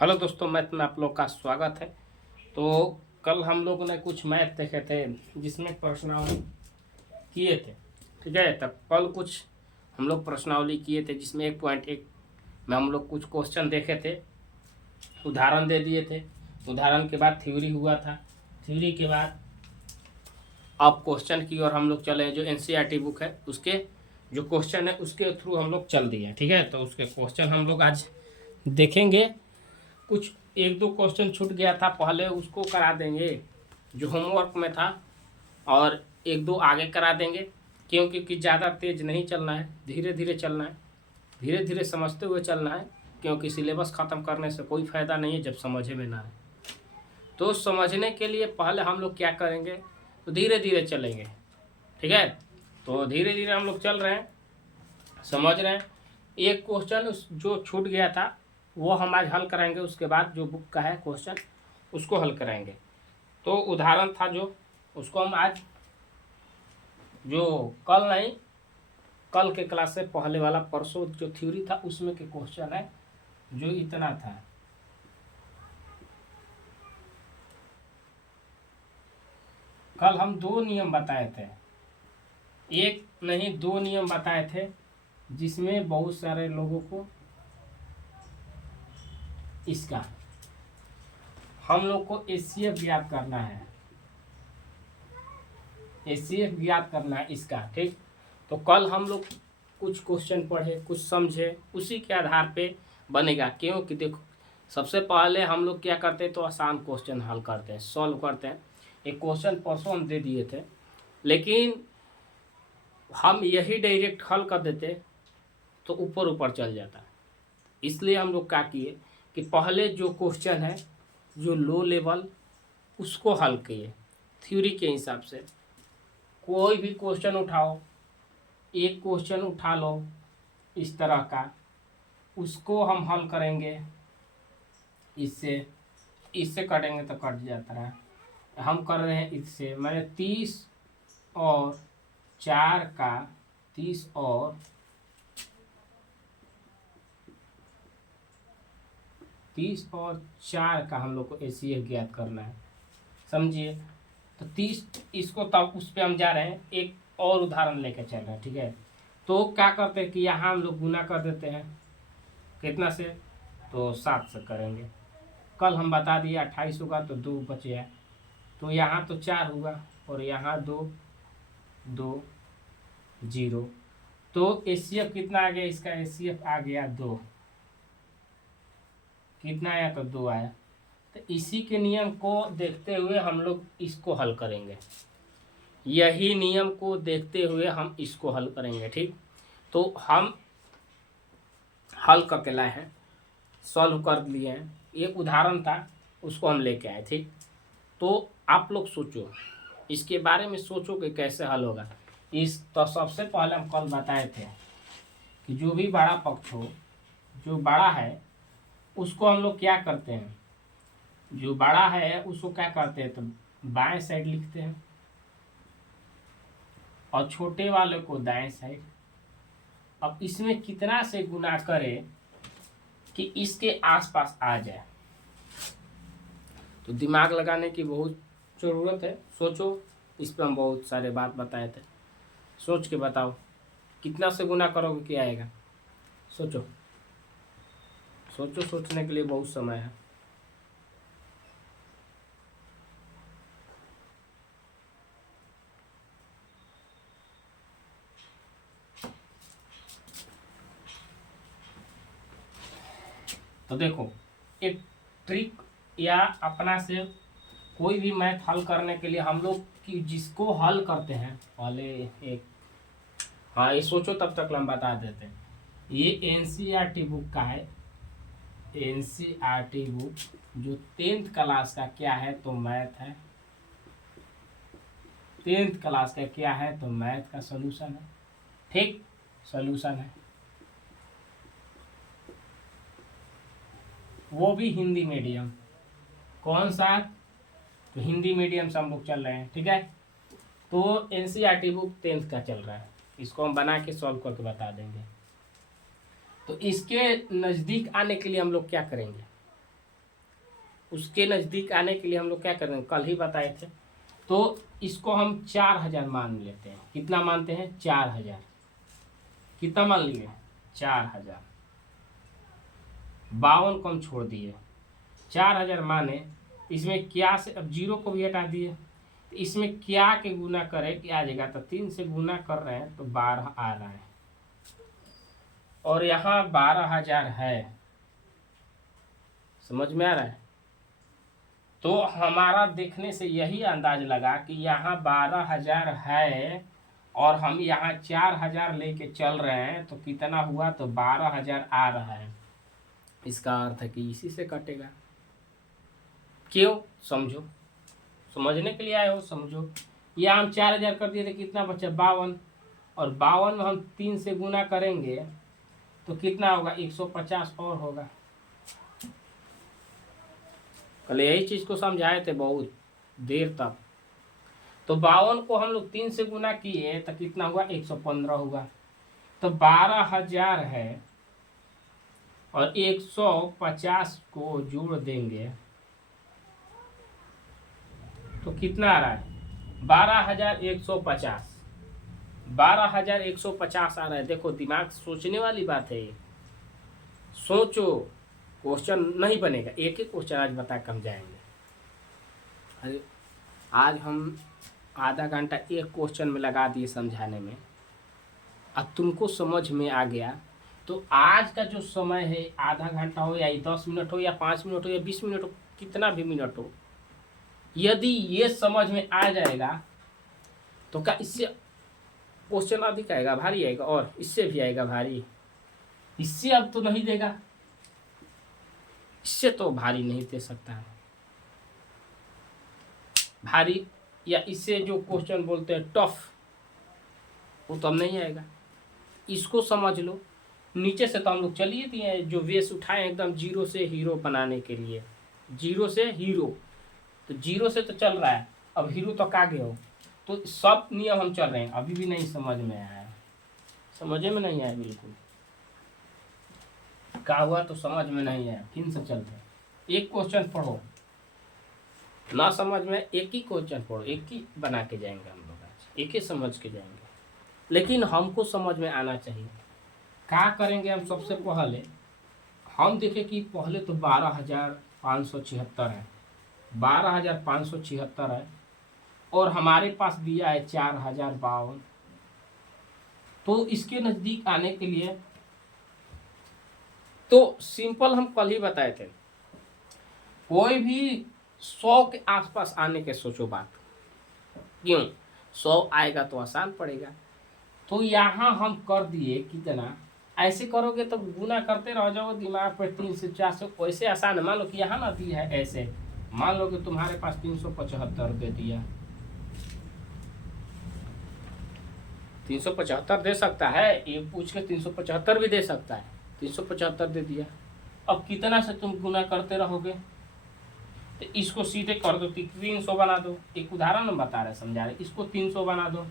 Hello दोस्तों, math में आप लोग का स्वागत है। तो कल हम लोगों ने कुछ मैथ देखे थे जिसमें प्रश्नावली किए थे। ठीक है, तब कल कुछ हम लोग प्रश्नावली किए थे जिसमें 1.1 में हम लोग कुछ क्वेश्चन देखे थे, उदाहरण दे दिए थे। उदाहरण के बाद थ्योरी हुआ था। थ्योरी के बाद अब क्वेश्चन की ओर हम लोग चले। जो एनसीईआरटी बुक है उसके जो क्वेश्चन है उसके थ्रू हम लोग चल दिए। ठीक है, तो उसके क्वेश्चन हम लोग आज देखेंगे। कुछ एक दो क्वेश्चन छूट गया था, पहले उसको करा देंगे जो होमवर्क में था, और एक दो आगे करा देंगे क्योंकि ज़्यादा तेज़ नहीं चलना है, धीरे धीरे चलना है, धीरे धीरे समझते हुए चलना है। क्योंकि सिलेबस ख़त्म करने से कोई फ़ायदा नहीं है जब समझे में ना आए। तो समझने के लिए पहले हम लोग क्या करेंगे, तो धीरे धीरे चलेंगे। ठीक है, तो धीरे धीरे हम लोग चल रहे हैं, समझ रहे हैं। एक क्वेश्चन जो छूट गया था वो हम आज हल कराएंगे। उसके बाद जो बुक का है क्वेश्चन उसको हल कराएंगे। तो उदाहरण था जो, उसको हम आज, जो कल नहीं, कल के क्लास से पहले वाला परसों जो थ्योरी था उसमें के क्वेश्चन है जो इतना था। कल हम दो नियम बताए थे, एक नहीं दो नियम बताए थे जिसमें बहुत सारे लोगों को इसका हम लोग को एचसीएफ ज्ञात करना है। एचसीएफ ज्ञात करना है इसका। ठीक, तो कल हम लोग कुछ क्वेश्चन पढ़े, कुछ समझे, उसी के आधार पे बनेगा। क्योंकि देखो, सबसे पहले हम लोग क्या करते हैं, तो आसान क्वेश्चन हल करते हैं, सॉल्व करते हैं। एक क्वेश्चन परसों हम दे दिए थे, लेकिन हम यही डायरेक्ट हल कर देते तो ऊपर ऊपर चल जाता। इसलिए हम लोग क्या किए कि पहले जो क्वेश्चन है जो लो लेवल उसको हल किए थ्योरी के हिसाब से। कोई भी क्वेश्चन उठाओ, एक क्वेश्चन उठा लो इस तरह का, उसको हम हल करेंगे। इससे इससे कटेंगे तो कट जाता है। हम कर रहे हैं इससे, मैंने 30 और 4 का 30 और 4 का हम लोग को एचसीएफ ज्ञात करना है, समझिए। तो 30 इसको तब उस पर हम जा रहे हैं, एक और उदाहरण लेके चल रहे हैं। ठीक है, तो क्या करते हैं कि यहाँ हम लोग गुना कर देते हैं, कितना से, तो 7 से करेंगे। कल हम बता दिए 28 होगा तो 2 बचे हैं, तो यहाँ तो 4 हुआ और यहाँ 2 2 0। तो एचसीएफ कितना आ गया, इसका एचसीएफ आ गया 2। कितना आया, तो 2 आया। तो इसी के नियम को देखते हुए हम लोग इसको हल करेंगे। यही नियम को देखते हुए हम इसको हल करेंगे। ठीक, तो हम हल करके लाए हैं, सॉल्व कर लिए हैं। एक उदाहरण था उसको हम लेके आए। ठीक, तो आप लोग सोचो, इसके बारे में सोचो कि कैसे हल होगा। इस तो सबसे पहले हम कल बताए थे कि जो भी बड़ा पक्ष हो, जो बड़ा है उसको हम लोग क्या करते हैं, जो बड़ा है उसको क्या करते हैं, तो बाएं साइड लिखते हैं और छोटे वाले को दाएं साइड। अब इसमें कितना से गुना करें कि इसके आसपास आ जाए, तो दिमाग लगाने की बहुत ज़रूरत है। सोचो, इस पर हम बहुत सारे बात बताए थे। सोच के बताओ कितना से गुना करोगे क्या आएगा। सोचो सोचो, सोचने के लिए बहुत समय है। तो देखो, एक ट्रिक या अपना से कोई भी मैथ हल करने के लिए हम लोग की जिसको हल करते हैं पहले एक, हाँ ये सोचो तब तक हम बता देते हैं। ये एनसीईआरटी बुक का है। एनसीईआरटी बुक जो 10th क्लास का क्या है, तो मैथ है। 10th क्लास का क्या है, तो मैथ का सॉल्यूशन है। ठीक, सॉल्यूशन है, वो भी हिंदी मीडियम। कौन सा, तो हिंदी मीडियम से हम लोग चल रहे हैं। ठीक है, तो एनसीईआरटी बुक 10th का चल रहा है, इसको हम बना के सॉल्व करके बता देंगे। तो इसके नज़दीक आने के लिए हम लोग क्या करेंगे, उसके नज़दीक आने के लिए हम लोग क्या करेंगे, कल ही बताए थे। तो इसको हम 4000 मान लेते हैं। कितना मानते हैं, 4000। कितना मान लिए, 4000। 52 को हम छोड़ दिए, 4000 माने। इसमें क्या से, अब जीरो को भी हटा दिए, तो इसमें क्या के गुना करें कि आ जाएगा, तो 3 से गुना कर रहे हैं तो 12 आ रहा है, और यहाँ 12000 है। समझ में आ रहा है। तो हमारा देखने से यही अंदाज लगा कि यहाँ 12000 है, और हम यहाँ 4000 लेके चल रहे हैं, तो कितना हुआ, तो 12000 आ रहा है। इसका अर्थ है कि इसी से कटेगा। क्यों, समझो, समझने के लिए आए हो, समझो। यहाँ हम 4000 कर दिए थे, कितना बचा, 52, और 52 हम 3 से गुना करेंगे तो कितना होगा, 150 और होगा। कल यही चीज को समझाए थे बहुत देर तक। तो 52 को हम लोग 3 से गुना किए तो कितना हुआ, 115 हुआ। तो 12000 है, और 150 को जोड़ देंगे तो कितना आ रहा है, 12150। 12150 आ रहा है। देखो, दिमाग सोचने वाली बात है ये। सोचो, क्वेश्चन नहीं बनेगा, एक ही क्वेश्चन आज बता के हम जाएंगे। अरे आज हम आधा घंटा एक क्वेश्चन में लगा दिए समझाने में, अब तुमको समझ में आ गया। तो आज का जो समय है, आधा घंटा हो या 10 मिनट हो या 5 मिनट हो या 20 मिनट हो, कितना भी मिनट हो, यदि ये समझ में आ जाएगा तो क्या इससे क्वेश्चन अधिक आएगा, भारी आएगा, और इससे भी आएगा भारी। इससे अब तो नहीं देगा, इससे तो भारी नहीं दे सकता है भारी, या इससे जो क्वेश्चन बोलते हैं टफ, वो तो अब नहीं आएगा। इसको समझ लो। नीचे से तो हम लोग चलिए दिए, जो वेस उठाए एकदम जीरो से हीरो बनाने के लिए, जीरो से हीरो, तो जीरो से तो चल रहा है, अब हीरो तक आगे हो। तो सब नियम हम चल रहे हैं, अभी भी नहीं समझ में आया, समझ में नहीं आया बिल्कुल। क्या हुआ, तो समझ में नहीं आया, फिर से चलते हैं। एक क्वेश्चन पढ़ो, ना समझ में, एक ही क्वेश्चन पढ़ो, एक ही बना के जाएंगे हम लोग आज, एक ही समझ के जाएंगे, लेकिन हमको समझ में आना चाहिए। क्या करेंगे हम, सबसे पहले हम देखें कि पहले तो 12576 है, 12576 है, और हमारे पास दिया है 4052। तो इसके नज़दीक आने के लिए तो सिंपल हम कल ही बताए थे, कोई भी 100 के आसपास आने के सोचो बात। क्यों, 100 आएगा तो आसान पड़ेगा। तो यहाँ हम कर दिए कितना, ऐसे करोगे तो गुना करते रह जाओ दिमाग पर, 3 से 4 से, वैसे आसान है। मान लो कि यहाँ ना दी है ऐसे, मान लो कि तुम्हारे पास 375 दे दिया, 375 दे सकता है, ये पूछ के 375 भी दे सकता है, 375 दे दिया। अब कितना से तुम गुना करते रहोगे, तो इसको सीधे कर दो, 300 बना दो। एक उदाहरण हम बता रहे, समझा रहे, इसको 300 बना दो।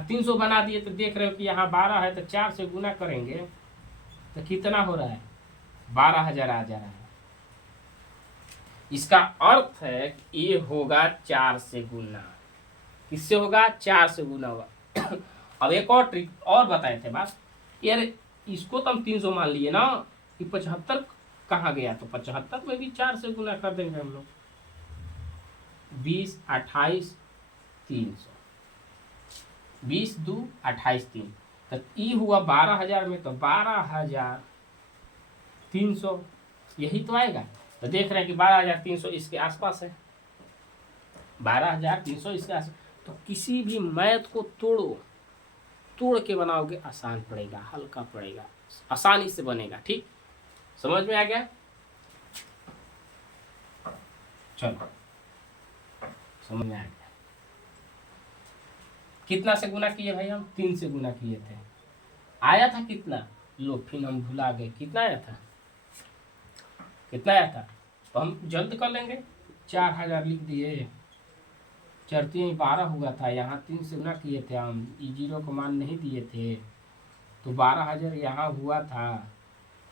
300 बना दिए तो देख रहे हो कि यहाँ 12 है, तो 4 से गुना करेंगे तो कितना हो रहा है, 12000 आ जा रहा है। इसका अर्थ है कि ये होगा 4 से गुना। किससे होगा, 4 से गुना होगा। अब एक और ट्रिक और बताए थे बात यार, इसको तो हम 300 मान लिए ना, कि 75 कहाँ गया, तो 75 में भी 4 से गुना कर देंगे हम लोग। 20 28 300, 20 2 28 3, तो ई हुआ 12000 में, तो 12300 यही तो आएगा। तो देख रहे हैं कि 12300 इसके आसपास है, 12300 इसके आसपास। तो किसी भी मैथ को तोड़ के बनाओगे, आसान पड़ेगा, हल्का पड़ेगा, आसानी से बनेगा। ठीक, समझ में आ गया। चलो, समझ में आ गया। कितना से गुना किए भाई, हम 3 से गुना किए थे, आया था कितना, लो फिर हम भुला गए, कितना आया था, कितना आया था। तो हम जल्द कर लेंगे, 4000 लिख दिए, 4 12 हुआ था, यहाँ 3 से गुना किए थे हम, ई जीरो को मान नहीं दिए थे, तो 12000 यहाँ हुआ था,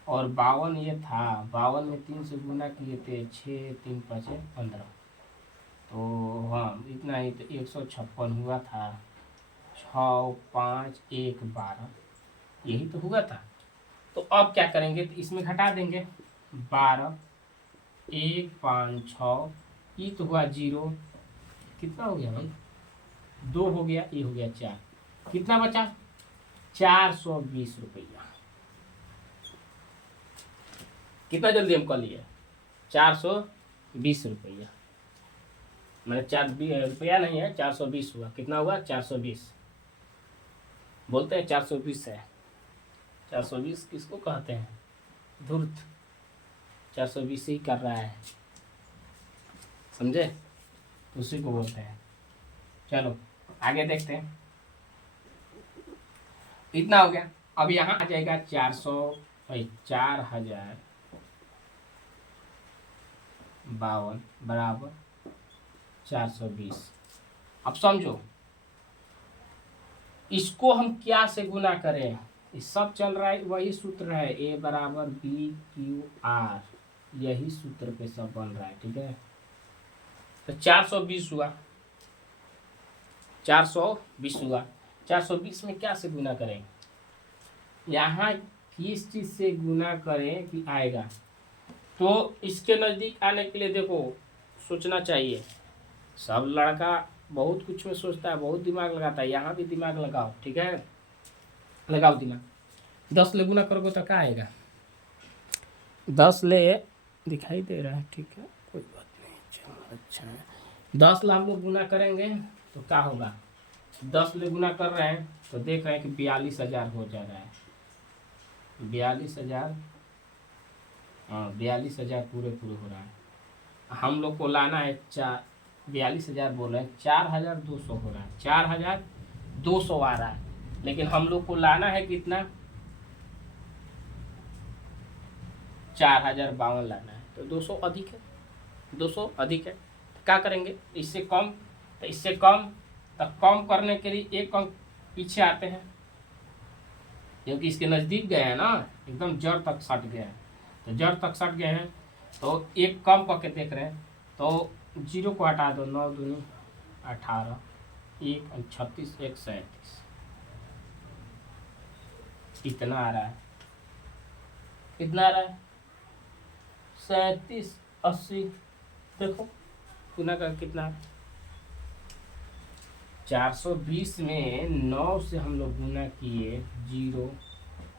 और 52 ये था, 52 में 3 से गुना किए थे, 6 3 5 15, तो हाँ इतना ही, तो 156 हुआ था। 6 5 1 12, यही तो हुआ था। तो अब क्या करेंगे, तो इसमें घटा देंगे 12, 1 5 6, ये तो हुआ 0, कितना हो गया भाई, 2 हो गया, ये हो गया 4, कितना बचा, 420 रुपया। कितना जल्दी हम कर लिए, 420 रुपया, मैंने 4 रुपया नहीं है, 420 हुआ, कितना हुआ 420, बोलते हैं 420 है, 420 किसको कहते हैं, धूर्त, 420 ही कर रहा है, समझे, उसी को बोलते हैं। चलो आगे देखते हैं, इतना हो गया। अब यहाँ आ जाएगा 4052 बराबर 420। अब समझो इसको हम क्या से गुना करें, इस सब चल रहा है वही सूत्र है, ए बराबर बी क्यू आर, यही सूत्र पे सब बन रहा है, ठीक है। तो 420 हुआ, 420 हुआ, 420 में क्या से गुना करें, यहाँ किस चीज से गुना करें कि आएगा, तो इसके नज़दीक आने के लिए देखो सोचना चाहिए, सब लड़का बहुत कुछ में सोचता है, बहुत दिमाग लगाता है, यहाँ भी दिमाग लगाओ, ठीक है, लगाओ दिमाग। 10 ले गुना करोगे तो क्या आएगा, 10 ले दिखाई दे रहा है, ठीक है कोई बात नहीं, चलो अच्छा है। 10 ले हम लोग गुना करेंगे तो क्या होगा, 10 ले गुना कर रहे हैं तो देख रहे हैं कि 42,000 हो जा रहा है, 42,000, हाँ 42,000 पूरे हो रहा है। हम लोग को लाना है 42,000 बोल रहे हैं, 4,200 हो रहा है, 4,200 आ रहा है, लेकिन हम लोग को लाना है कितना, 4,052 लाना है, तो 200 अधिक है, 200 अधिक है, तो क्या करेंगे, इससे कम, तो इससे कम, तो कम करने के लिए एक अंक पीछे आते हैं, क्योंकि इसके नज़दीक गए हैं ना, एकदम जड़ तक सट गए हैं, तो जड़ तक सट गए हैं, तो एक कम करके देख रहे हैं, तो 0 को हटा दो, 9 दूनी 18, 1 36, 1 37, कितना आ रहा है, कितना आ रहा है 37 80, देखो गुना का कितना, 420 में 9 से हम लोग गुना किए, 0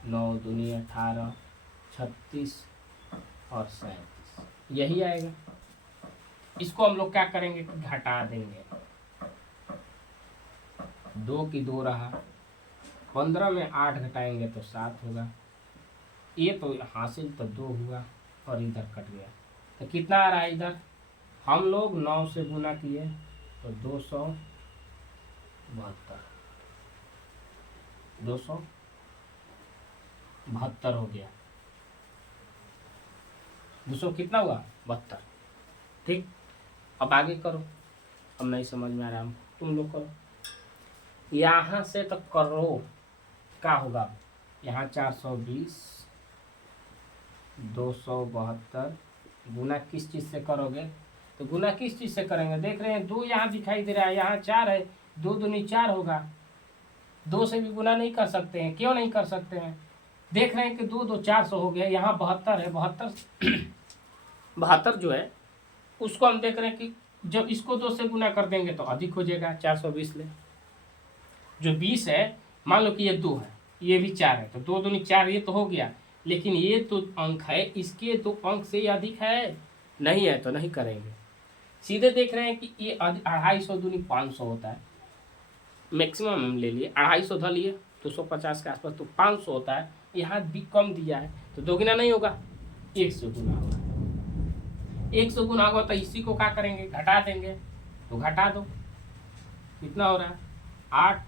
9 दूनी 18, 36 और 37, यही आएगा। इसको हम लोग क्या करेंगे कि घटा देंगे, 2 की 2 रहा, 15 में 8 घटाएंगे तो 7 होगा, ये तो हासिल तो 2 हुआ और इधर कट गया, तो कितना आ रहा है इधर, हम लोग 9 से गुना किए तो 272 हो गया, 200 कितना हुआ 72, ठीक। अब आगे करो, अब नहीं समझ में आ रहा, तुम लोग करो, यहाँ से तो करो, क्या होगा, यहाँ 420 272 गुना किस चीज़ से करोगे, तो गुना किस चीज़ से करेंगे, देख रहे हैं 2 यहाँ दिखाई दे रहा है, यहाँ 4 है, 2 दूनी 4 होगा, 2 से भी गुना नहीं कर सकते हैं, क्यों नहीं कर सकते हैं, देख रहे हैं कि 2 2 400 हो गया, यहाँ 72 है, 72 जो है उसको हम देख रहे हैं कि जब इसको 2 से गुना कर देंगे तो अधिक हो जाएगा, 420 ले, जो 20 है, मान लो कि ये 2 है, ये भी 4 है, तो 2 दूनी 4, ये तो हो गया, लेकिन ये तो अंक है, इसके तो अंक से अधिक है, नहीं है तो नहीं करेंगे, सीधे देख रहे हैं कि ये 250 दूनी 500 होता है, मैक्सिमम हम ले लिए, 250 धर लिए 250 के आसपास, तो 500 होता है, यहाँ भी कम दिया है तो दोगुना नहीं होगा, 100 गुना होगा, 100 गुना होगा, तो इसी को क्या करेंगे, घटा देंगे, तो घटा दो, कितना हो रहा है 8,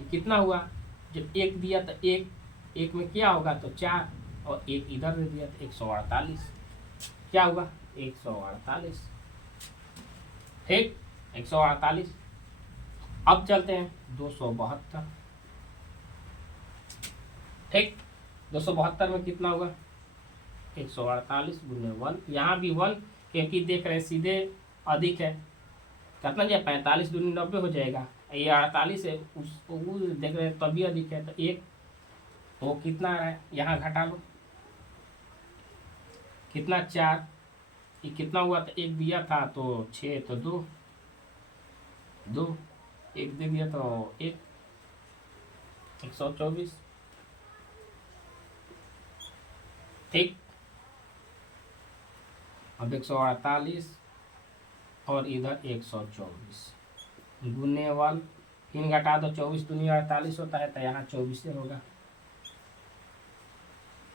ये कितना हुआ, जब 1 दिया तो 1 में क्या होगा, तो 4, और 1 इधर दे दिया तो 148, क्या हुआ 148, ठीक 148। अब चलते हैं 272, ठीक 272 में कितना होगा, 148 गुने 1, यहाँ भी 1 क्योंकि देख रहे हैं सीधे अधिक है, कितना जाए 45 दूनी 90 हो जाएगा, ये 48 है, उसको देख रहे हैं तभी अधिक है, तो 1 तो कितना आ रहा है, यहाँ घटा लो कितना 4, ये कितना हुआ था 1 दिया था तो 6 तो 2 2 1 दे दिया तो 1 124 ठीक। अब 148 और इधर 124 गुने 1, 3 घटा दो 24 दूनी 48 होता है, तो यहाँ 24 से होगा।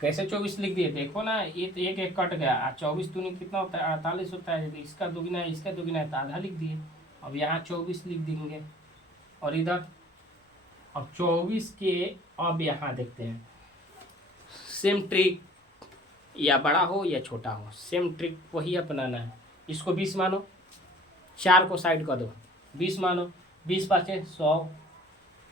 कैसे 24 लिख दिए देखो ना, ये तो एक एक कट गया, 24 दूनी कितना होता है 48 होता है, इसका दुगना है इसका दुगना है तो आधा लिख दिए। अब यहाँ 24 लिख देंगे और इधर अब 24 के, अब यहाँ देखते हैं सेम ट्रिक, या बड़ा हो या छोटा हो सेम ट्रिक वही अपनाना है। इसको 20 मानो, 4 को साइड कर दो, 20 मानो, 20 पाँचे 100,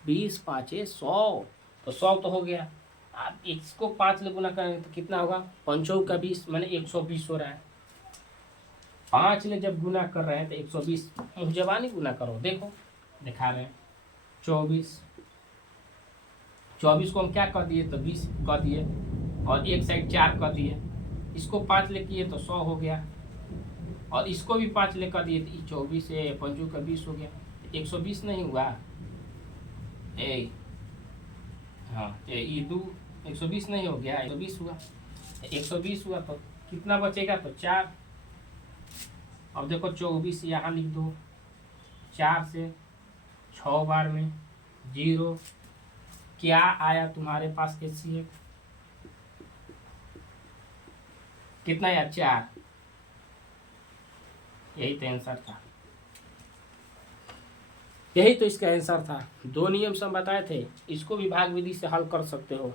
20 पाँचे 100, तो 100 तो हो गया। आप इसको 5 से गुना करेंगे तो कितना होगा, 5 का 20 मैंने 120 हो रहा है। 5 ले जब गुना कर रहे हैं तो 120 मुँह जबानी गुना करो, देखो दिखा रहे हैं 24 को हम क्या कर दिए तो 20 कर दिए और एक साइड 4 कर दिए, इसको 5 ले किए तो 100 हो गया और इसको भी 5 ले कर दिए तो 24 है 5 का 20 हो गया, 120 नहीं हुआ ए, हाँ ये 2 120 नहीं हो गया, 120 हुआ, 120 हुआ तो कितना बचेगा तो 4। अब देखो 24 यहाँ लिख दो, 4 से 6 बार में 0, क्या आया तुम्हारे पास HCF कितना आया 4, यही तो आंसर था, यही तो इसका आंसर था। 2 नियम से हम बताए थे, इसको भी भाग विधि से हल कर सकते हो,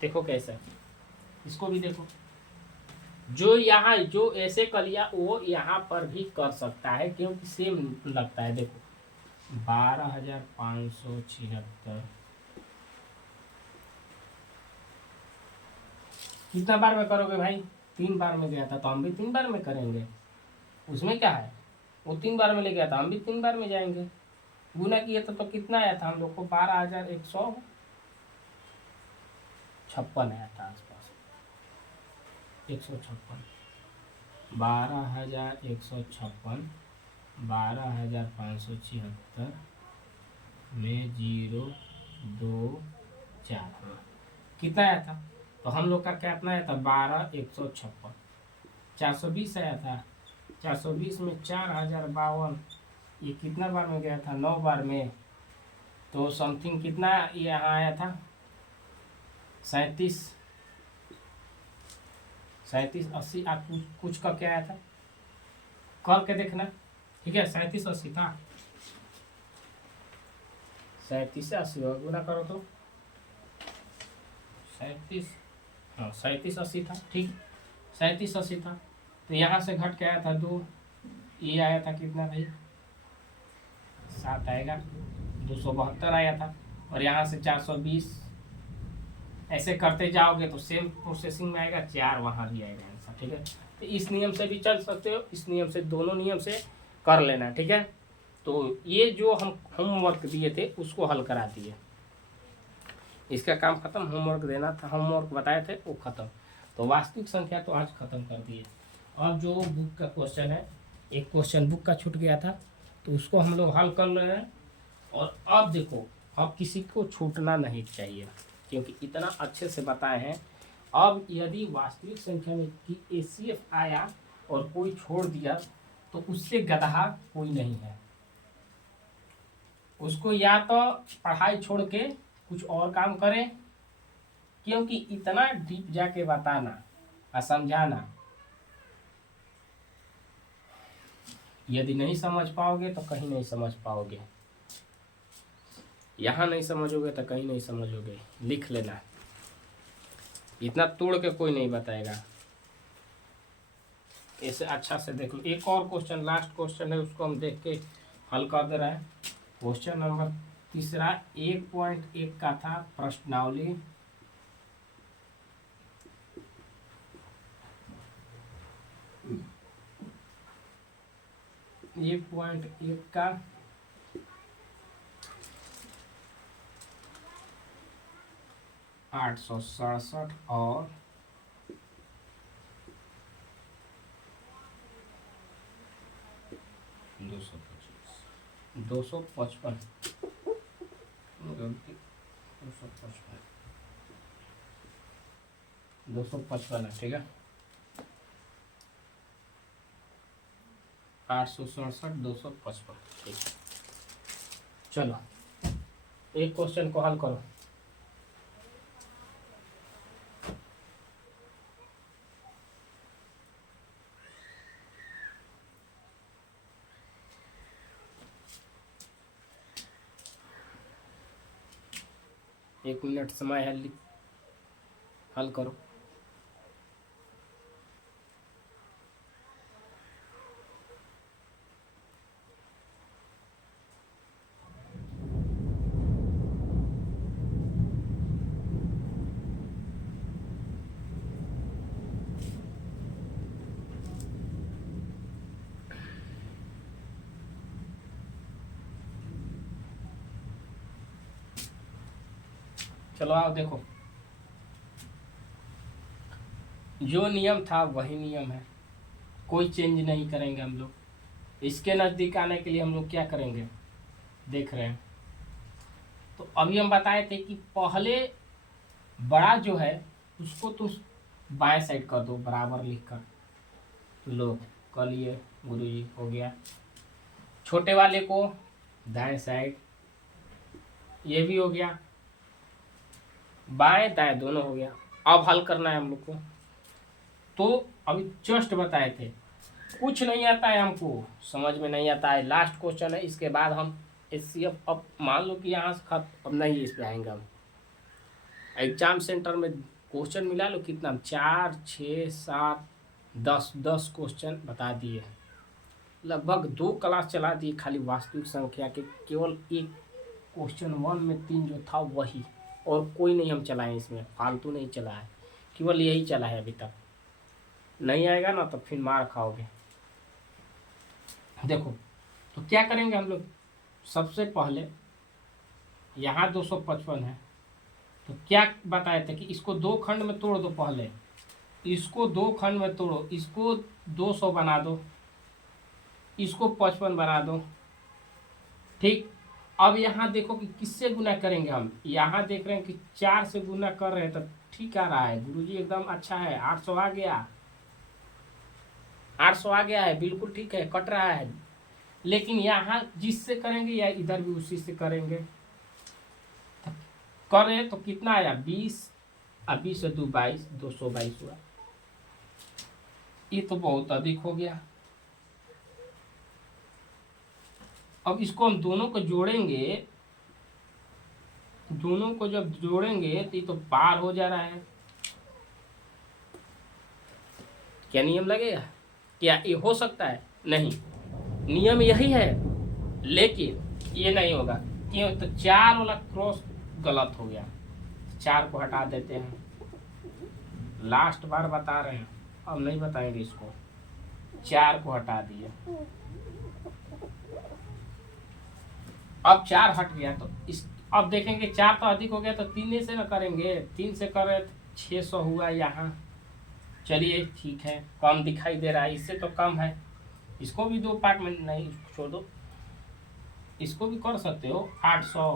देखो कैसे, इसको भी देखो, जो यहाँ जो ऐसे कर लिया वो यहाँ पर भी कर सकता है क्योंकि सेम लगता है। देखो 12,576 कितना बार में करोगे भाई, 3 बार में गया था तो हम भी 3 बार में करेंगे, उसमें क्या है, वो 3 बार में ले गया था हम भी 3 बार में जाएंगे। गुना किए तो कितना आया था हम लोग को 12,156 आया था आसपास, 156, 12,156 12,576 में 0 2 4 कितना आया था, तो हम लोग का कितना आया था 12,156, 420 आया था, 420 में 4,052, ये कितना बार में गया था 9 बार में, तो समथिंग कितना यहाँ आया था 37 80 आप कुछ का क्या आया था करके देखना, ठीक है 37 80 था, 37 से 80 गुना करो तो 37, हाँ 37 80 था, ठीक 37 80 था, तो यहाँ से घट के आया था 2, ये आया था कितना भाई 7 आएगा, 272 आया था, और यहाँ से 420, ऐसे करते जाओगे तो सेम प्रोसेसिंग में आएगा 4 वहाँ भी आएगा आंसर, ठीक है। तो इस नियम से भी चल सकते हो, इस नियम से, दोनों नियम से कर लेना, ठीक है। तो ये जो हम होमवर्क दिए थे उसको हल करा दिए, इसका काम खत्म, होमवर्क देना था, होमवर्क बताए थे वो खत्म, तो वास्तविक संख्या तो आज खत्म कर दिए। अब जो बुक का क्वेश्चन है, एक क्वेश्चन बुक का छूट गया था तो उसको हम लोग हल कर रहे हैं। और अब देखो, अब किसी को छूटना नहीं चाहिए क्योंकि इतना अच्छे से बताए हैं। अब यदि वास्तविक संख्या में कि HCF आया और कोई छोड़ दिया तो उससे गधा कोई नहीं है, उसको या तो पढ़ाई छोड़ के कुछ और काम करें, क्योंकि इतना डीप जाके बताना और समझाना, यदि नहीं समझ पाओगे तो कहीं नहीं समझ पाओगे, यहाँ नहीं समझोगे तो कहीं नहीं समझोगे, लिख लेना, इतना तोड़ के कोई नहीं बताएगा। ऐसे अच्छा से देख लो। एक और क्वेश्चन, लास्ट क्वेश्चन है, उसको हम देख के हल कर दे रहे हैं। क्वेश्चन नंबर 3 1.1 का था, प्रश्नावली 1.1 का 867 और 255 255 है, ठीक है। 867 255, ठीक है। चलो एक क्वेश्चन को हल करो। एक मिनट समय है, हल करो। चलो आओ देखो, जो नियम था वही नियम है, कोई चेंज नहीं करेंगे हम लोग। इसके नज़दीक आने के लिए हम लोग क्या करेंगे, देख रहे हैं। तो अभी हम बताए थे कि पहले बड़ा जो है उसको तुम बाएं साइड कर दो, बराबर लिखकर। लो कर लिए गुरुजी, हो गया। छोटे वाले को दाएं साइड, ये भी हो गया। बाएं दाएं दोनों हो गया। अब हल करना है हम लोग को। तो अभी जस्ट बताए थे, कुछ नहीं आता है हमको, समझ में नहीं आता है। लास्ट क्वेश्चन है, इसके बाद हम एचसीएफ, अब मान लो कि यहाँ से खत्म, अब नहीं इस पे आएंगे हम। एग्जाम सेंटर में क्वेश्चन मिला लो कितना, 4 6 7 10 क्वेश्चन बता दिए। लगभग 2 क्लास चला दिए खाली वास्तविक संख्या के, केवल एक क्वेश्चन 1 में 3 जो था वही, और कोई नहीं हम चलाएं इसमें, फालतू नहीं चला है, केवल यही चला है अभी तक। नहीं आएगा ना तो फिर मार खाओगे। देखो तो क्या करेंगे हम लोग, सबसे पहले यहाँ 255 है, तो क्या बताए थे कि इसको 2 खंड में तोड़ दो। पहले इसको 2 खंड में तोड़ो, इसको 200 बना दो, इसको 55 बना दो, ठीक। अब यहाँ देखो कि किससे गुना करेंगे हम, यहाँ देख रहे हैं कि 4 से गुना कर रहे हैं, तो ठीक आ रहा है गुरुजी, एकदम अच्छा है। 800 आ गया, 800 आ गया है, बिल्कुल ठीक है, कट रहा है। लेकिन यहाँ जिससे करेंगे या इधर भी उसी से करेंगे, करें तो कितना आया 20, अब 20 से 2 22, 222 हुआ। ये तो बहुत अधिक हो गया। अब इसको हम दोनों को जोड़ेंगे, दोनों को जब जोड़ेंगे तो ये तो पार हो जा रहा है। क्या नियम लगेगा, क्या ये हो सकता है? नहीं, नियम यही है, लेकिन ये नहीं होगा। क्यों? तो 4 वाला क्रॉस गलत हो गया, 4 को हटा देते हैं। लास्ट बार बता रहे हैं, अब नहीं बताएंगे इसको। 4 को हटा दिए, अब 4 हट गया, तो इस अब देखेंगे 4 तो अधिक हो गया, तो 3 से ना करेंगे, 3 से करें तो 600 हुआ यहाँ। चलिए ठीक है, कम दिखाई दे रहा है, इससे तो कम है। इसको भी 2 पार्ट में, नहीं छोड़ दो, इसको भी कर सकते हो। 800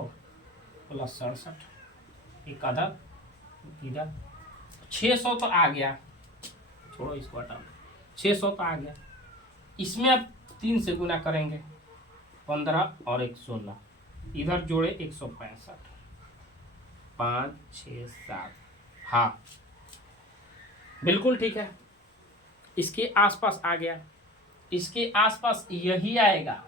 प्लस 67, एक अदद इधर, 600 तो आ गया, छोड़ो इसको हटाओ, 600 तो आ गया। इसमें अब 3 से गुना करेंगे, 15 और 1 16, इधर जोड़े 165, 5 6 7, हाँ बिल्कुल ठीक है। इसके आसपास आ गया, इसके आसपास यही आएगा।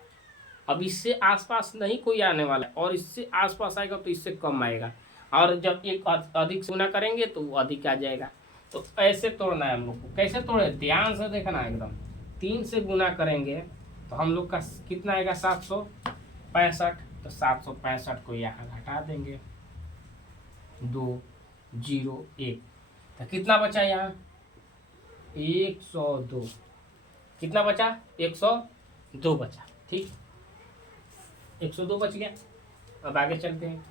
अब इससे आसपास नहीं कोई आने वाला है, और इससे आसपास आएगा तो इससे कम आएगा, और जब एक अधिक से गुना करेंगे तो वो अधिक आ जाएगा। तो ऐसे तोड़ना है हम लोग को। कैसे तोड़े, ध्यान से देखना एकदम। 3 से गुना करेंगे तो हम लोग का कितना आएगा, 765, तो 765 को यहाँ घटा देंगे, 2 0 1, तो कितना बचा यहाँ, 102। कितना बचा, 100, 2 बचा। ठीक, 102 बच गया। अब आगे चलते हैं,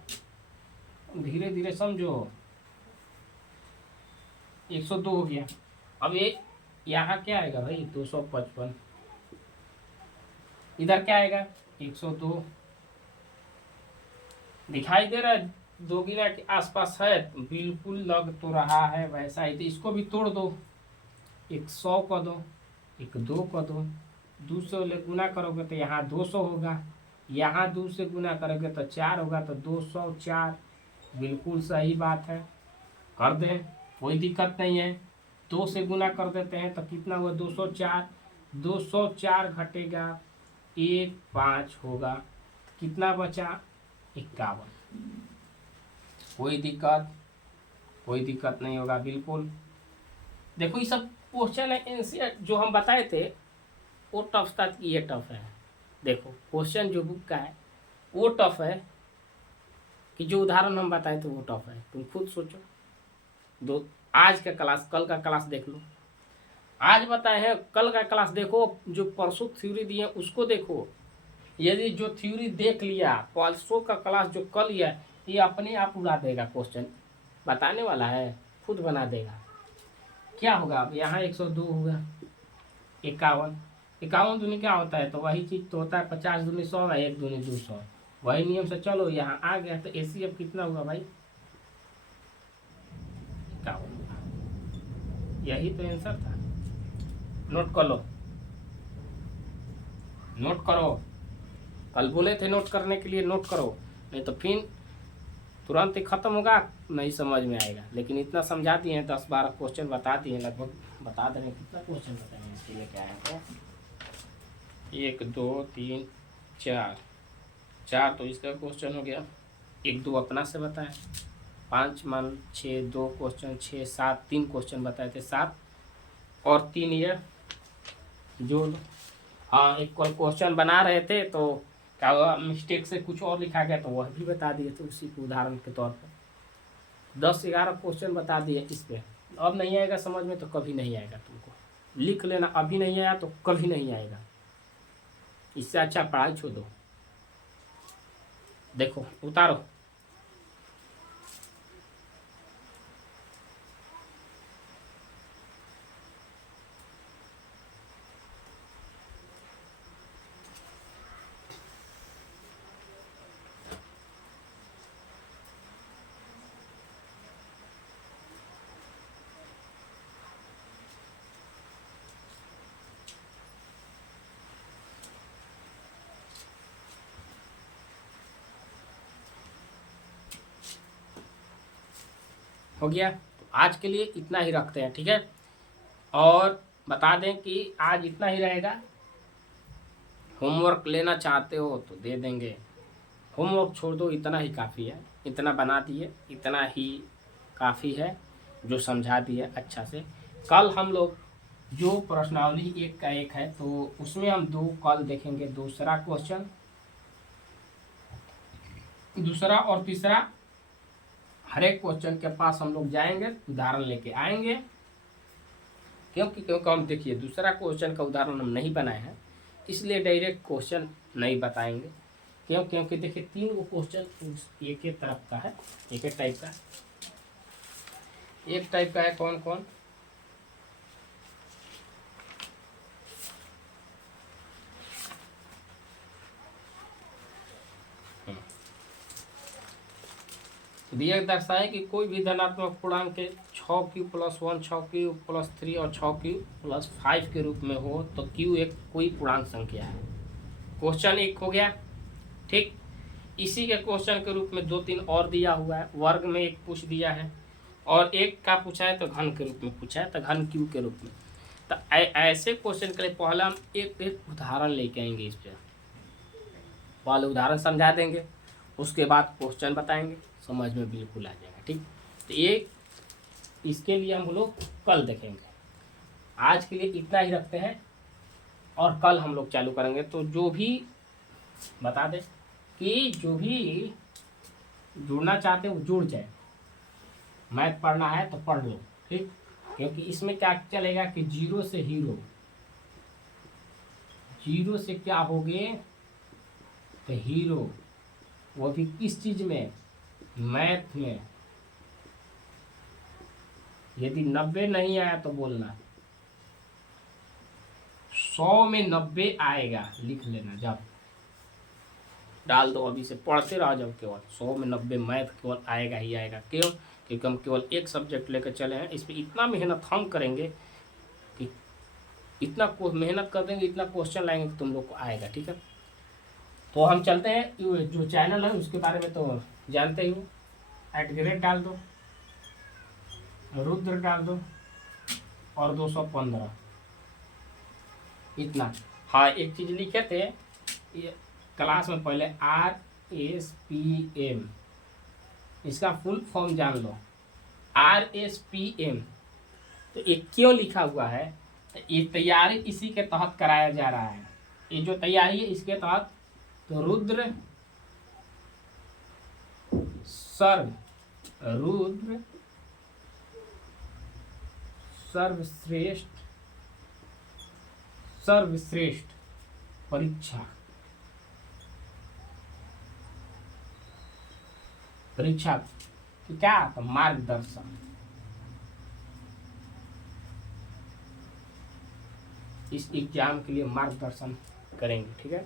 धीरे धीरे समझो। 102 हो गया। अब ये यहाँ क्या आएगा भाई, 255। इधर क्या आएगा, 102। दिखाई दे रहा है, दो गिना के आसपास है, तो बिल्कुल लग तो रहा है वैसा ही। तो इसको भी तोड़ दो, 100 कर दो, 2 कर दो, 200 ले गुना करोगे तो यहाँ 200 होगा, यहाँ 2 से गुना करोगे तो 4 होगा, तो 204। बिल्कुल सही बात है, कर दें, कोई दिक्कत नहीं है। 2 से गुना कर देते हैं तो कितना हुआ, 204। 204 घटेगा 15 होगा, कितना बचा, 51। कोई दिक्कत, कोई दिक्कत नहीं होगा बिल्कुल। देखो ये सब क्वेश्चन है एनसीईआरटी जो हम बताए थे, वो टफ था, ये टफ है। देखो क्वेश्चन जो बुक का है वो टफ है, कि जो उदाहरण हम बताए थे वो टफ है। तुम खुद सोचो, दो आज का क्लास, कल का क्लास देख लो। आज बताए हैं, कल का क्लास देखो, जो परसों थ्योरी दिए उसको देखो। यदि जो थ्योरी देख लिया, परसों का क्लास जो कल लिया, ये अपने आप उड़ा देगा। क्वेश्चन बताने वाला है, खुद बना देगा। क्या होगा, अब यहाँ 102 होगा, 51। 51 दूनी क्या होता है, तो वही चीज़ तो होता है, 50 दूनी 100 है, 1 दूनी 200। वही नियम से चलो, यहाँ आ गया तो एसी अब कितना हुआ भाई, 51। यही तो आंसर था। नोट कर लो, नोट करो। कल बोले थे नोट करने के लिए, नोट करो, नहीं तो फिर तुरंत ही खत्म होगा, नहीं समझ में आएगा। लेकिन इतना समझा दिए हैं, 10-12 क्वेश्चन बता दिए लगभग, बता देंगे कितना क्वेश्चन बताएंगे इसके लिए क्या है। तो 1 2 3 4, 4 तो इसका क्वेश्चन हो गया, 1 2 अपना से बताए, 5 मान 6, 2 क्वेश्चन 6 7, 3 क्वेश्चन बताए थे 7, और 3 ये जोड़ लो। हाँ, एक क्वेश्चन बना रहे थे तो क्या हुआ, मिस्टेक से कुछ और लिखा गया, तो वह भी बता दिए थे उसी के उदाहरण के तौर पर। 10-11 क्वेश्चन बता दिए इस पे। अब नहीं आएगा समझ में तो कभी नहीं आएगा, तुमको लिख लेना, अभी नहीं आया तो कभी नहीं आएगा। इससे अच्छा पढ़ाई छोड़ दो। देखो उतारो, हो गया। तो आज के लिए इतना ही रखते हैं, ठीक है। और बता दें कि आज इतना ही रहेगा। होमवर्क लेना चाहते हो तो दे देंगे, होमवर्क छोड़ दो, इतना ही काफ़ी है। इतना बना दिए, इतना ही काफ़ी है, जो समझा दिए अच्छा से। कल हम लोग जो प्रश्नावली 1 का 1 है, तो उसमें हम 2 कल देखेंगे। दूसरा क्वेश्चन, दूसरा और तीसरा, हर एक क्वेश्चन के पास हम लोग जाएंगे, उदाहरण लेके आएंगे। क्योंकि हम देखिए, दूसरा क्वेश्चन का उदाहरण हम नहीं बनाए हैं, इसलिए डायरेक्ट क्वेश्चन नहीं बताएंगे। क्योंकि देखिए 3 गो क्वेश्चन एक एक तरफ का है, एक एक टाइप का। एक टाइप का है कौन कौन, दिए दर्शाए कि कोई भी धनात्मक पूर्णांक के 6q + 1 6q + 3 और 6q + 5 के रूप में हो तो q एक कोई पूर्णांक संख्या है। क्वेश्चन 1 हो गया, ठीक। इसी के क्वेश्चन के रूप में 2-3 और दिया हुआ है। वर्ग में एक पूछ दिया है, और एक का पूछा है तो घन के रूप में पूछा है, तो घन q के रूप में। तो ऐसे क्वेश्चन के लिए पहले हम एक उदाहरण लेके आएंगे। इस पर पहले उदाहरण समझा देंगे, उसके बाद क्वेश्चन बताएंगे, समझ में बिल्कुल आ जाएगा, ठीक। तो ये इसके लिए हम लोग कल देखेंगे। आज के लिए इतना ही रखते हैं, और कल हम लोग चालू करेंगे। तो जो भी बता दें कि जो भी जुड़ना चाहते हो जुड़ जाए, मैथ पढ़ना है तो पढ़ लो, ठीक। क्योंकि इसमें क्या चलेगा कि 0 से हीरो, हीरो से क्या होगे, तो हीरो, वो भी किस चीज में, मैथ में। यदि 90 नहीं आया तो बोलना, 100 में 90 आएगा, लिख लेना जब डाल दो, अभी से पढ़ते रहो। जब केवल 100 में 90 मैथ केवल आएगा ही आएगा। क्यों? क्योंकि हम केवल एक सब्जेक्ट लेकर चले हैं, इस पर इतना मेहनत हम करेंगे कि इतना मेहनत कर देंगे, इतना क्वेश्चन लाएंगे कि तुम लोग को आएगा। ठीक है, तो हम चलते हैं। जो चैनल है उसके बारे में तो जानते ही हो, @ डाल दो, रुद्र डाल दो और 215 इतना। हाँ, एक चीज लिखे थे ये क्लास में पहले, RSPM, इसका फुल फॉर्म जान लो। RSPM तो ये क्यों लिखा हुआ है, तो ये तैयारी इसी के तहत कराया जा रहा है। ये जो तैयारी है इसके तहत, तो रुद्र सर्वश्रेष्ठ परीक्षा तो क्या, तो मार्गदर्शन, इस एग्जाम के लिए मार्गदर्शन करेंगे। ठीक है,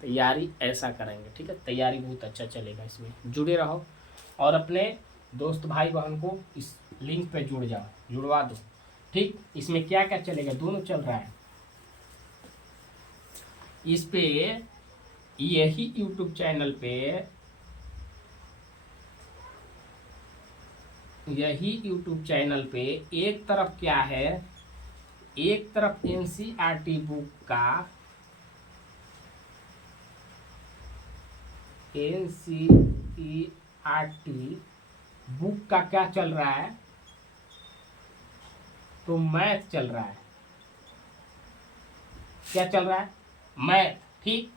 तैयारी ऐसा करेंगे। ठीक है, तैयारी बहुत अच्छा चलेगा, इसमें जुड़े रहो और अपने दोस्त भाई बहन को इस लिंक पे जुड़वा दो। ठीक, इसमें क्या क्या चलेगा, दोनों चल रहा है इस पे। यही यूट्यूब चैनल पे एक तरफ क्या है, एक तरफ NCERT बुक का, NCERT बुक का क्या चल रहा है, तो मैथ चल रहा है। क्या चल रहा है, मैथ। ठीक,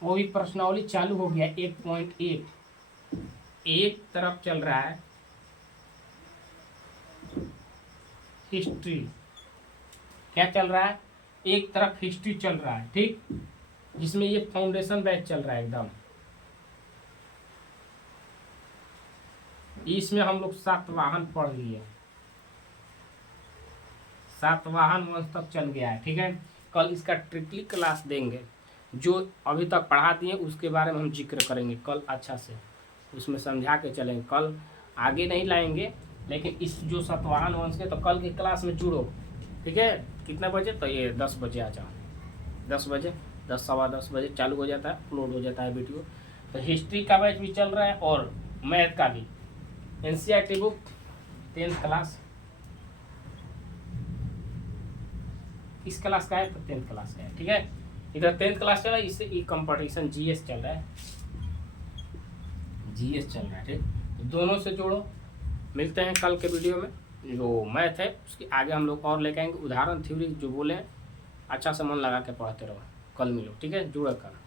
वो भी प्रश्नावली चालू हो गया 1.1। एक तरफ चल रहा है हिस्ट्री, क्या चल रहा है, एक तरफ हिस्ट्री चल रहा है। ठीक, जिसमें ये फाउंडेशन बैच चल रहा है एकदम। इसमें हम लोग सातवाहन पढ़ लिए, सातवाहन वंश तक चल गया है। ठीक है, कल इसका ट्रिकली क्लास देंगे, जो अभी तक पढ़ा दिए उसके बारे में हम जिक्र करेंगे कल अच्छा से, उसमें समझा के चलेंगे। कल आगे नहीं लाएंगे, लेकिन इस जो सातवाहन वंश के, तो कल की क्लास में जुड़ो। ठीक है, कितने बजे, तो ये 10 बजे आ जाओ, 10 बजे, 10 सवा 10 बजे चालू हो जाता है, अपलोड हो जाता है वीडियो। तो हिस्ट्री का बैच भी चल रहा है और मैथ का भी। NCERT बुक 10th क्लास, इस क्लास का है तो 10th क्लास का है। ठीक है, इधर 10th क्लास चल रहा है, इससे ये कंपटीशन GS चल रहा है, GS चल रहा है। ठीक, तो दोनों से जोड़ो। मिलते हैं कल के वीडियो में। जो मैथ है उसके आगे हम लोग और लेके आएंगे, उदाहरण थ्योरी जो बोले अच्छा से मन लगा के पढ़ते रहो। कल मिलो, ठीक है, जुड़ा कर।